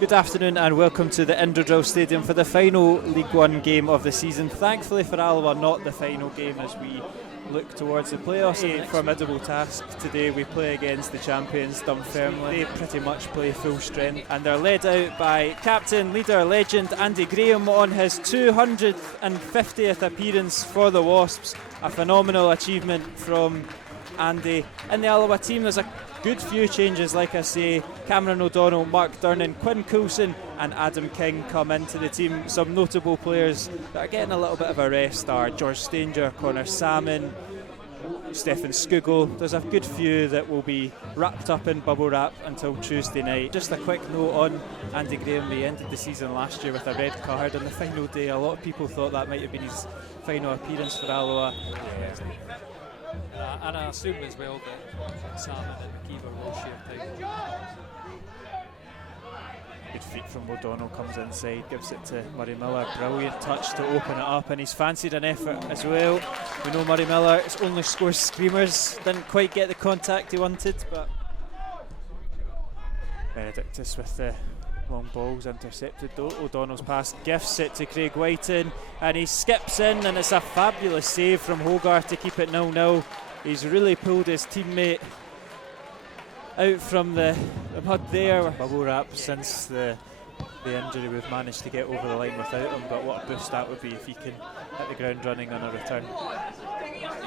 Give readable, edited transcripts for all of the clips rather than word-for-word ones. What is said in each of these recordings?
Good afternoon and welcome to the Indodrill Stadium for the final League One game of the season. Thankfully for Alloa, not the final game as we look towards the playoffs. A formidable task today. We play against the champions Dunfermline. They pretty much play full strength and they're led out by captain, leader, legend Andy Graham on his 250th appearance for the Wasps. A phenomenal achievement from Andy. In the Alloa team there's a good few changes, like I say. Cameron O'Donnell, Mark Durnan, Quinn Coulson and Adam King come into the team. Some notable players that are getting a little bit of a rest are George Stanger, Connor Salmon, Stefan Skugel. There's a good few that will be wrapped up in bubble wrap until Tuesday night. Just a quick note on Andy Graham. He ended the season last year with a red card on the final day. A lot of people thought that might have been his final appearance for Alloa. And I assume as well that Salmon and McKeever will share time. Good feet from O'Donnell, comes inside, gives it to Murray Miller. Brilliant touch to open it up, and he's fancied an effort as well. We know Murray Miller only scores screamers, didn't quite get the contact he wanted, but Benedictus with the long balls intercepted though. O'Donnell's pass gifts it to Craig Whiten and he skips in, and it's a fabulous save from Hogarth to keep it 0-0. He's really pulled his teammate out from the mud there. Bubble wrap since the injury. We've managed to get over the line without him, but what a boost that would be if he can hit the ground running on a return.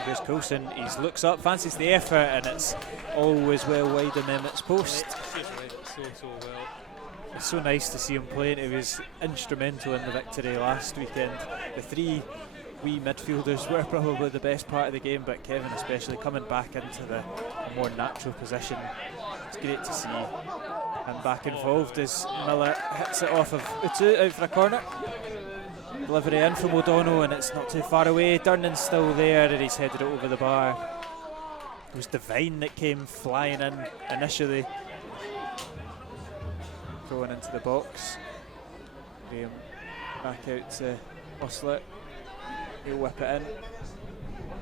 Here's Coulson, he looks up, fancies the effort, and it's always well wide in Emmett's post. So well. It's so nice to see him playing. He was instrumental in the victory last weekend. The three wee midfielders were probably the best part of the game, but Kevin especially coming back into the more natural position. It's great to see him back involved as Miller hits it off of Utu out for a corner. Delivery in from O'Donnell and it's not too far away. Durnan's still there and he's headed it over the bar. It was Devine that came flying in initially. Going into the box. Graham back out to Osler. He'll whip it in.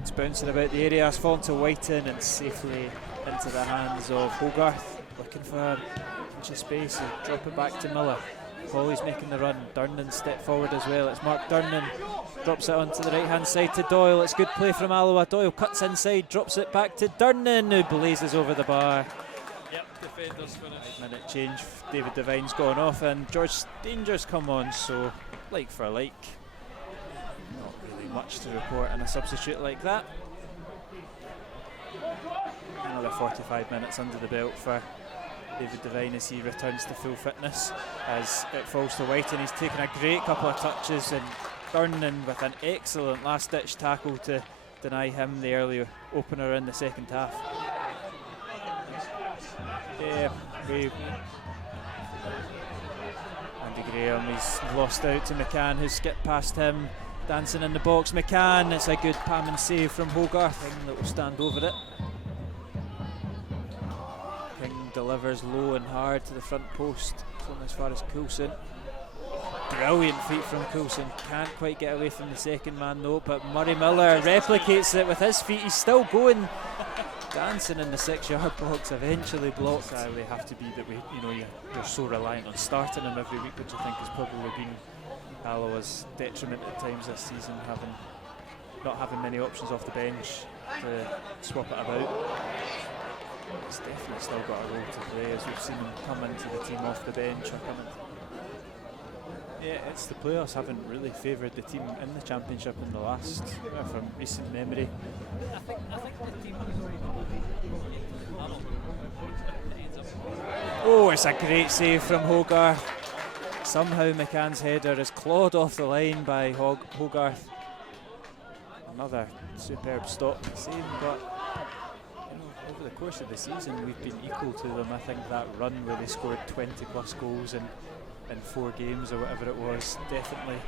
It's bouncing about the area, it's fallen to Whiten and safely into the hands of Hogarth. Looking for an inch of space, he'll drop it back to Miller. Hawley's making the run, Durnan step forward as well. It's Mark Durnan, drops it onto the right hand side to Doyle. It's good play from Alloa. Doyle cuts inside, drops it back to Durnan who blazes over the bar. Yep, defenders finish. 5-minute change, David Devine's gone off and George Stanger's come on, so like for like. Not really much to report in a substitute like that. Another 45 minutes under the belt for David Devine as he returns to full fitness. As it falls to White and he's taken a great couple of touches, and Durnan with an excellent last ditch tackle to deny him the early opener in the second half. Yeah, Andy Graham, he's lost out to McCann who's skipped past him. Dancing in the box, McCann, it's a good palm and save from Hogarth that will stand over it. King delivers low and hard to the front post, from as far as Coulson. Brilliant feet from Coulson, can't quite get away from the second man though, but Murray Miller replicates it with his feet, he's still going. Dancing in the 6-yard box, eventually blocked. Sadly have to be that you're so reliant on starting him every week, which I think has probably been Alloa's detriment at times this season, not having many options off the bench to swap it about. He's definitely still got a role to play as we've seen him come into the team off the bench or come into. Yeah, it's the playoffs haven't really favoured the team in the championship in the last, from recent memory. I think the team Oh, it's a great save from Hogarth. Somehow McCann's header is clawed off the line by Hogarth. Another superb stop and save, but over the course of the season we've been equal to them. I think that run where they scored 20 plus goals in 4 games or whatever it was definitely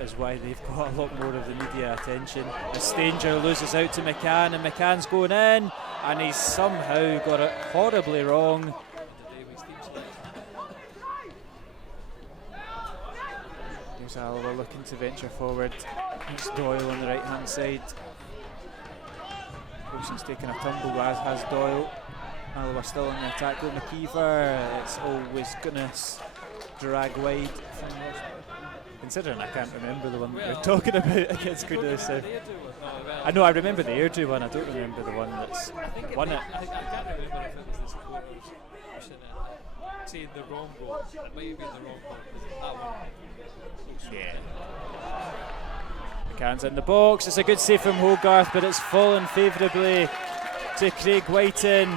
is why they've got a lot more of the media attention. The Stanger loses out to McCann and McCann's going in and he's somehow got it horribly wrong. Here's Alloa looking to venture forward. It's Doyle on the right hand side. Wilson's taking a tumble as has Doyle. Alloa still on the attack with McKeever. It's always Guinness drag wide from considering I can't remember the one that we're talking about against Crewe. I know I remember the Airdrie one, I don't remember the one that's won it. I can't remember if it was the supporters pushing it, saying the wrong goal. It might have been the wrong goal, because that one looks Yeah. McCann's in the box, it's a good save from Hogarth, but it's fallen favourably to Craig Whiten,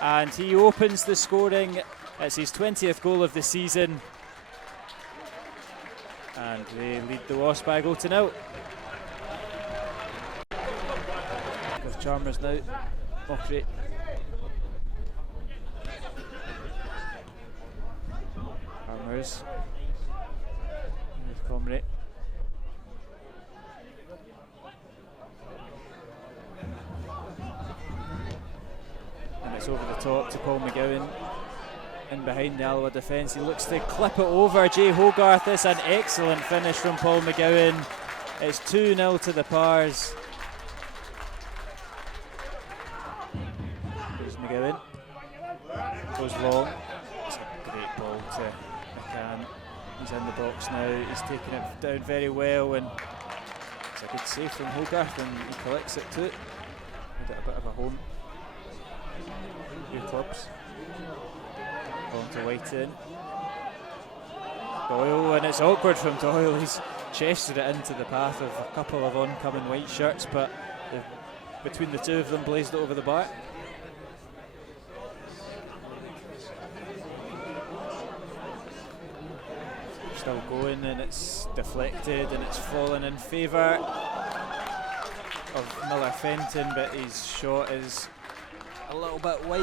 and he opens the scoring. It's his 20th goal of the season, and they lead the Wasps by a goal to nil. With Chalmers now, Mockery. Chalmers with Comrie. And it's over the top to Paul McGowan. In behind the Alloa defence, he looks to clip it over Jay Hogarth. It's an excellent finish from Paul McGowan. It's 2-0 to the Pars. Goes McGowan, goes long. It's a great ball to McCann. He's in the box now, he's taking it down very well, and it's a good save from Hogarth, and he collects it too. Made it a bit of a home. Two clubs. On to Whiten. Doyle, and it's awkward from Doyle. He's chested it into the path of a couple of oncoming white shirts, but between the two of them blazed it over the bar. Still going, and it's deflected, and it's fallen in favour of Miller Fenton, but his shot is a little bit wide.